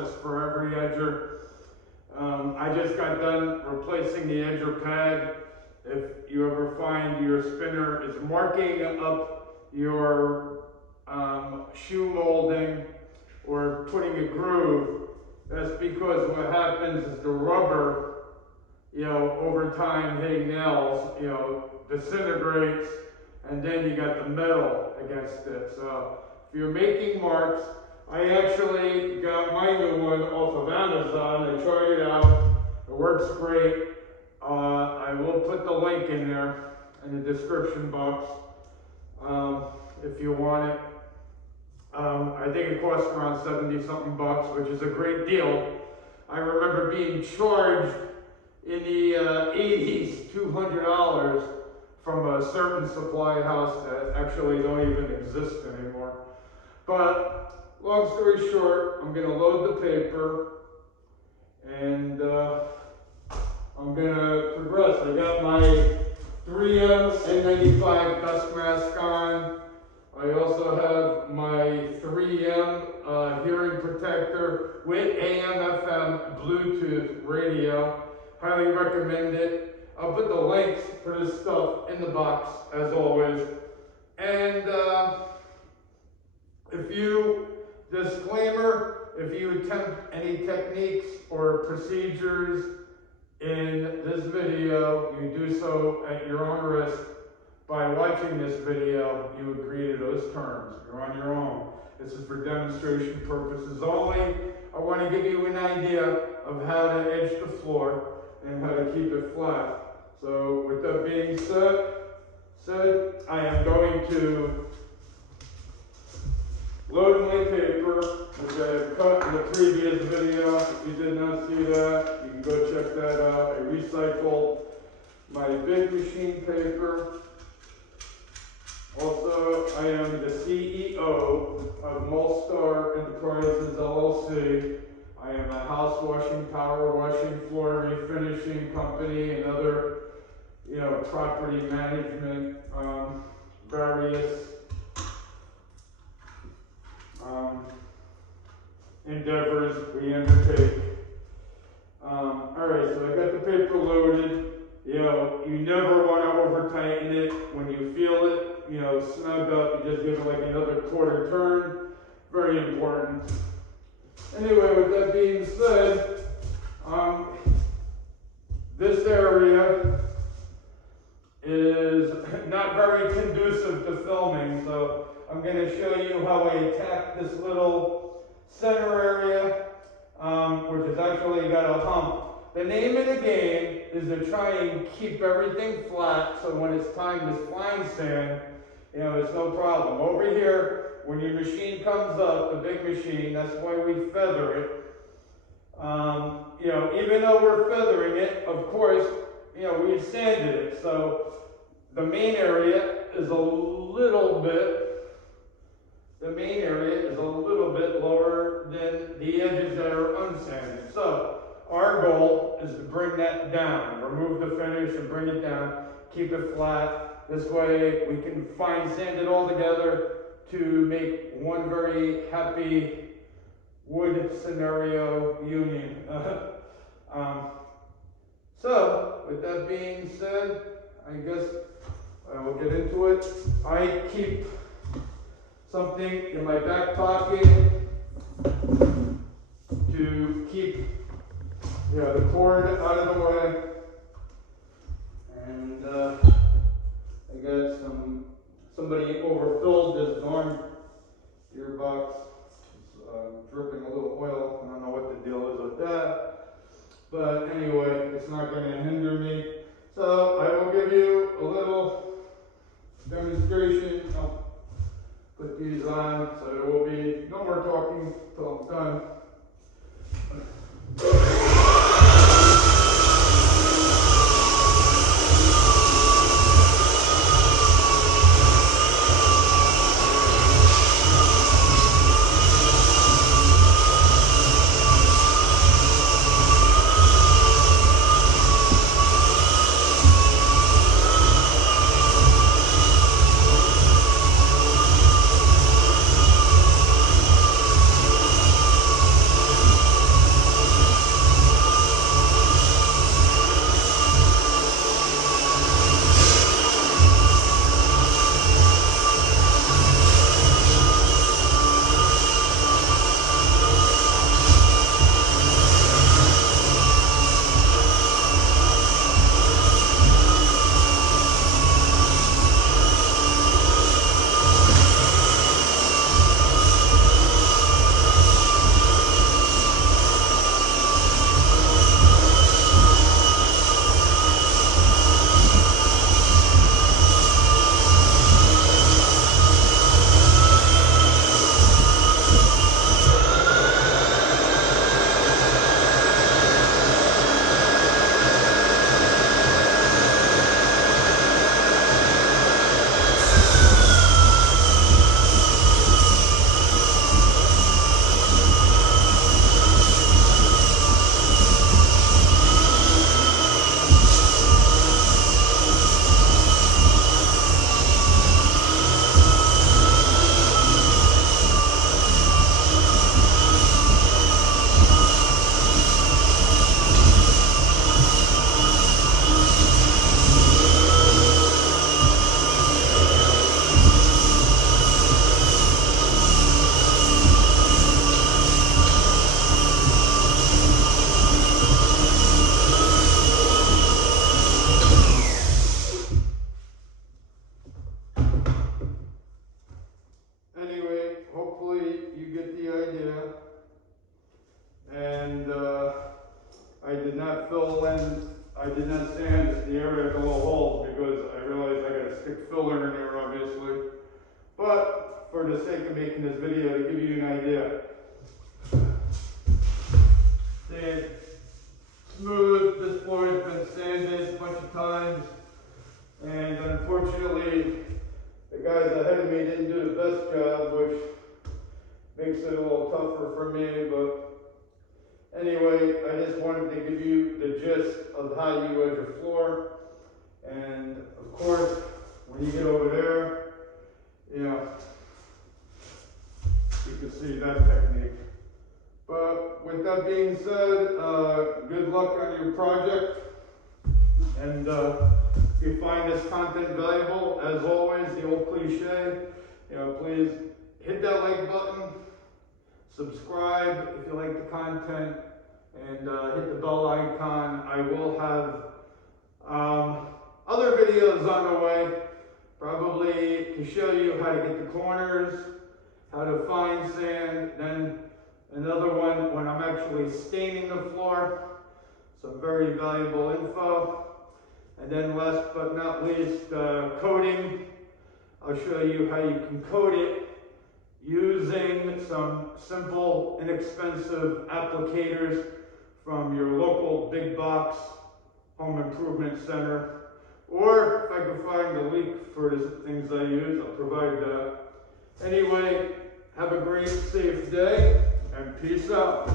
process for every edger. I just got done replacing the edger pad. If you ever find your spinner is marking up your shoe molding or putting a groove, that's because what happens is the rubber, over time hitting nails, disintegrates, and then you got the metal against it. So if you're making marks, I actually got my new one off of Amazon. I tried it out. It works great. I will put the link in there in the description box if you want it. I think it costs around 70 something bucks, which is a great deal. I remember being charged in the 80s $200 from a certain supply house that actually don't even exist anymore. But long story short, I'm going to load the paper and I'm going to progress. I got my 3M N95 dust mask on. I also have my 3M hearing protector with AM/FM Bluetooth radio. Highly recommend it. I'll put the links for this stuff in the box as always. And disclaimer, if you attempt any techniques or procedures in this video, you do so at your own risk. By watching this video, you agree to those terms. You're on your own. This is for demonstration purposes only. I want to give you an idea of how to edge the floor and how to keep it flat. So with that being said, I am going to load my paper, which I have cut in the previous video. If you did not see that, you can go check that out. I recycled my big machine paper. Also, I am the CEO of Molstar Enterprises LLC. I am a house washing, power washing, floor refinishing company, and other, property management, various endeavors we undertake. Alright, so I got the paper loaded. You never want to over tighten it. When you feel it, snug up, you just give it like another quarter turn. Very important. Anyway, with that being said, this area is not very conducive to filming, so I'm going to show you how I attack this little center area, which has actually got a hump. The name of the game is to try and keep everything flat, so when it's time to fine sand, it's no problem. Over here, when your machine comes up, the big machine, that's why we feather it. Even though we're feathering it, of course, we've sanded it. So the main area is a little bit lower than the edges that are unsanded. So our goal is to bring that down, remove the finish and bring it down, keep it flat. This way we can fine sand it all together to make one very happy wood scenario union. So with that being said, I guess I will get into it. I keep something in my back pocket to keep the cord out of the way, and I got somebody overfilled this darn gearbox. It's dripping a little oil. I don't know what the deal is with that, but anyway, it's not going to hinder me. So I will give you a little demonstration. I'll put these on, so there will be no more talking till I'm done. not fill in, I did not sand the area below holes because I realized I gotta stick filler in there obviously. But for the sake of making this video, to give you an idea, sand smooth, this floor has been sanded a bunch of times, and unfortunately the guys ahead of me didn't do the best job, which makes it a little tougher for me. But anyway, I just wanted to give you the gist of how you edge your floor. And of course, when you get over there, you know, you can see that technique. But with that being said, good luck on your project. And if you find this content valuable, as always, the old cliche, you know, please hit that like button, subscribe if you like the content, and hit the bell icon. I will have other videos on the way, probably to show you how to get the corners, how to find sand, then another one when I'm actually staining the floor, some very valuable info. And then last but not least, coating. I'll show you how you can coat it using some simple, inexpensive applicators from your local big box home improvement center. Or if I can find a link for the things I use, I'll provide that. Anyway, have a great, safe day, and peace out.